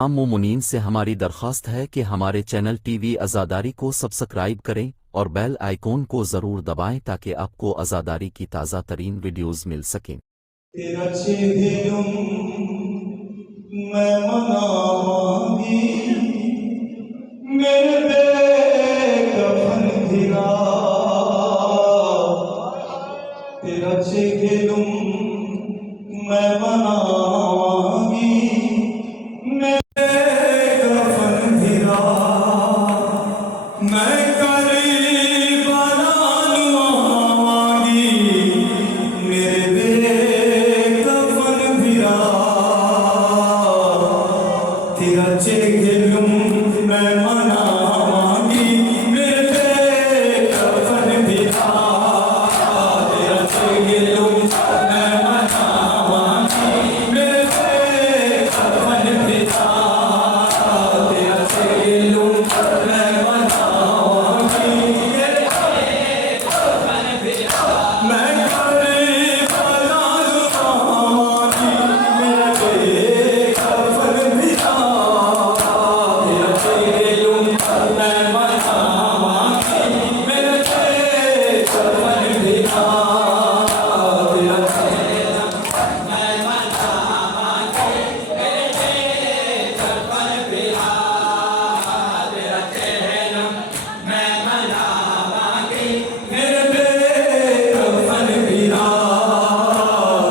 आम मोमिनीन से हमारी दरख्वास्त है कि हमारे चैनल टीवी अज़ादारी को सब्सक्राइब करें और बेल आइकॉन को ज़रूर दबाएं ताकि आपको अज़ादारी की ताज़ा तरीन वीडियोज़ मिल सकें। तेरा चेहरा मैं मनावांगी, मेरे बेकफन धिरा। तेरा चेहरा मैं मनावांगी, मेरे बेकफन धिरा। मैं करीबना आवांगी, मेरे बेकफन धिरा। तेरा चेहरा मैं मनावांगी, मेरे बेकफन धिरा। तेरा चेहरा मैं मनावांगी, मेरे बेकफन धिरा। तेरा चेहरा मैं मनावांगी, मेरे बेकफन धिरा। मैं करीबना आवांगी, मेरे बेकफन धिरा। तेरा चेहरा मैं मनावांगी, मेरे बेकफन धिरा। तेरा चेहरा मैं मनावांगी, मेरे बेकफन धिरा। तेरा चेहरा मैं मनावांगी, मेरे बेकफन धिरा।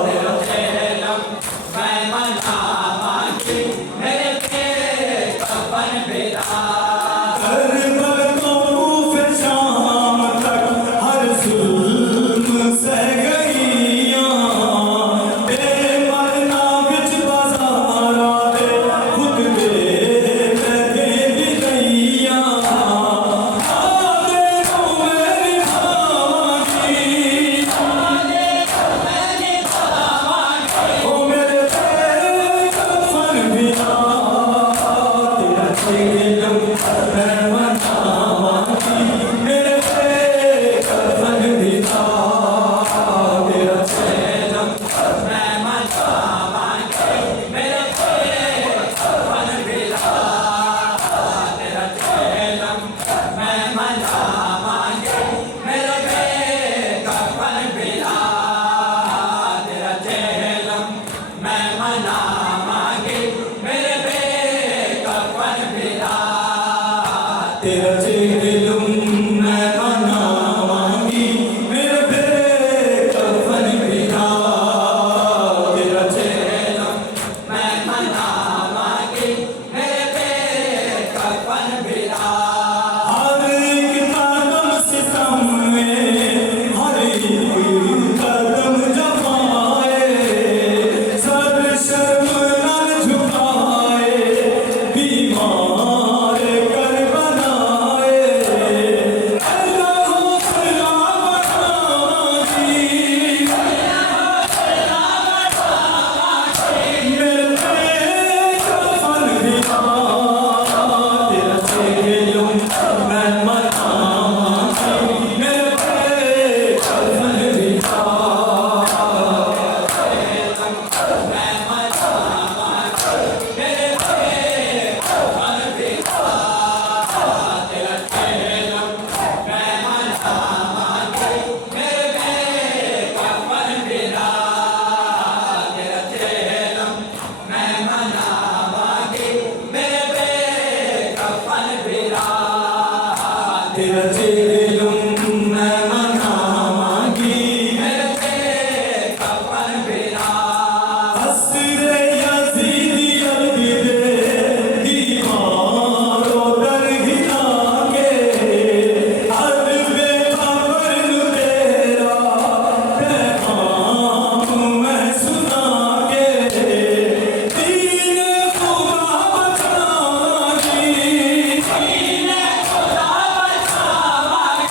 तेरा चेहरा मैं मनावांगी, मेरे बेकफन धिरा। हर मौक़ूफ़ शाम तक हर ज़ुल्म सह गईयां, बेमरना विच बाज़ारां दे खुद दे बैठे दी गईयां। आदे नूं मैं निभावांगी, ओ मेरे बेकफन धिरा। तेरा चेहरा मैं मनावांगी, मेरे बेकफन धिरा। तेरा चेहरा मैं मनावांगी, मेरे बेकफन धिरा। तेरा चेहरा मैं मनावांगी, मेरे बेकफन धिरा। तेरा चेहरा मैं मनावांगी, मेरे बेकफन धिरा। तेरा चेहरा मैं मनावांगी, मेरे बेकफन धिरा। तेरा चेहरा मैं मनावांगी, मेरे बेकफन धिरा। हर एक कदम सितम में, हर एक कदम जमाए, सर शर्म न झुकाए, बीमार कर बनाए। अल्लाह हौसला बढ़ावांगी, मेरे बेकफन धिरा। तेरा चेहरा मैं मनावांगी, मेरे बेकफन धिरा। मैं मनावांगी, मेरे बेकफन धिरा। तेरा चेहरा मैं मनावांगी, मेरे बेकफन धिरा। तेरा चेहरा मैं मनावांगी, मेरे बेकफन धिरा। तेरा चेहरा मैं मनावांगी, मेरे बेकफन धिरा। हस्रे यज़ीदियत दे दीवारों दर हिला के, हर बेखबर नूं तेरा पैगाम मैं सुना के। दीन खुदा बचावांगी, दीन खुदा बचावांगी,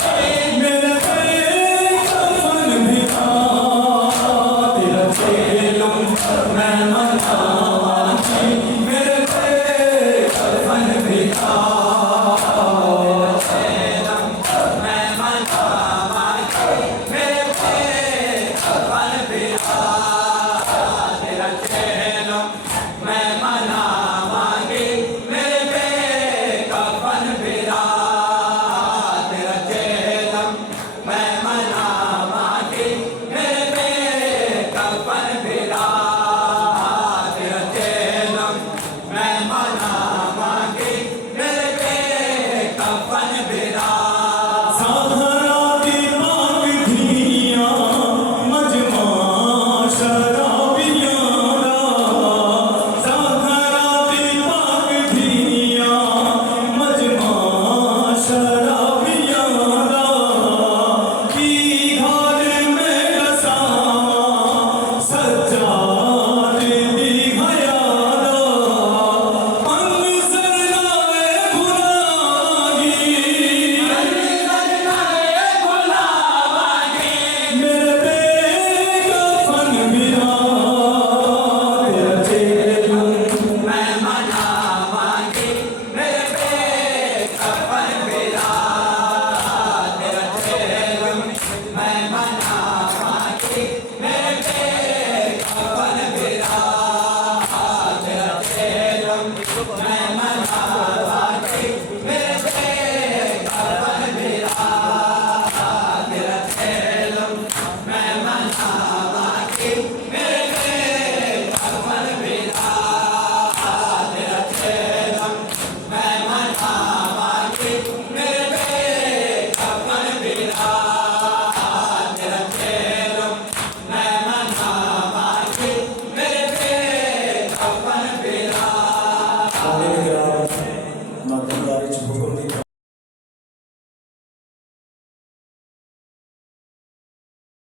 मैं माना